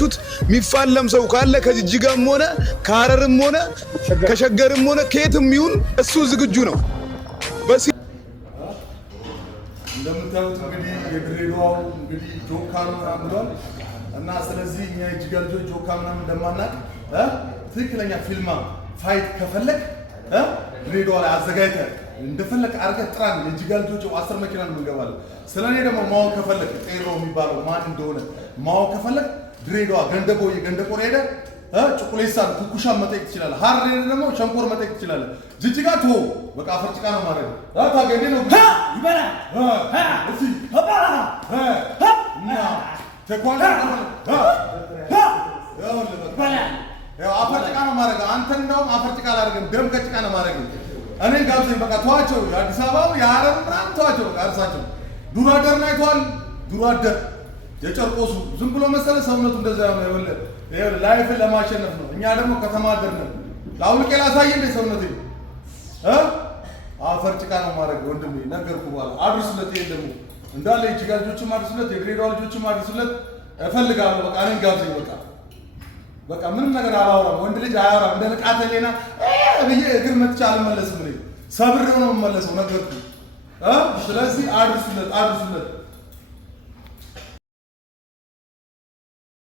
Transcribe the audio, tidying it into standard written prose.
እንዳያችሁት የሚፋለም ሰው ካለ ከጅጅጋም ሆነ ከሐረርም ሆነ ከሸገርም ሆነ ከየትም ይሁን እሱ ዝግጁ ነው። እንደምታዩት እንግዲህ የድሬዳዋው እንግዲህ ጆካ ምናምን ብሏል እና ስለዚህ እኛ የጅጅጋ ልጆች ጆካ ምናምን እንደማናቅ ትክክለኛ ፊልማ ፋይት ከፈለክ ድሬዳዋ ላይ አዘጋጅተህ እንደፈለክ አድርገህ ጥራን። የጅጅጋ ልጆች 10 መኪና ነው የምንገባለን። ስለኔ ደግሞ ማወቅ ከፈለክ ጤሮ የሚባለው ማን እንደሆነ ማወቅ ከፈለክ ድሬዳዋ ገንደቆሬ ሄደህ ጩቁሌሳን ኩኩሻን መጠየቅ ትችላለህ። ሐረር ሄደህ ደግሞ ሸንኮር መጠየቅ ትችላለህ። ጅጅጋ በቃ አፈር ጭቃ ነው ማድረግ ታገኘ ነው ይበላ እሺ እና ተቋላ አፈር ጭቃ ነው ማድረግ። አንተ እንደውም አፈር ጭቃ አላደርግም፣ ደም ከጭቃ ነው ማድረግ። እኔን ጋብዘኝ በቃ ተዋቸው። የአዲስ አበባው የሐረር ምናምን ተዋቸው በቃ እርሳቸው። ዱር አደርን አይተዋል። ዱር አደር የጨርቆሱ ዝም ብሎ መሰለ ሰውነቱ እንደዛ ነው የወለ ላይፍን ለማሸነፍ ነው። እኛ ደግሞ ከተማ አደር ነን። ላውልቄ ላሳይ እንደ ሰውነቴ አፈር ጭቃ ነው ማድረግ። ወንድሜ ነገርኩ በኋላ አድርስለት። ይሄን ደግሞ እንዳለ የጅጅጋ ልጆችም አድርስለት፣ የድሬዳዋ ልጆችም አድርስለት እፈልጋለሁ። በቃ እኔን ጋብዘኝ በቃ ምንም ነገር አላወራም። ወንድ ልጅ አያወራም። እንደ ንቃተ ህሊና ብዬ እግር መጥቻ አልመለስም። ሰብሬው ነው የምመለሰው ነገርኩ። ስለዚህ አድርሱለት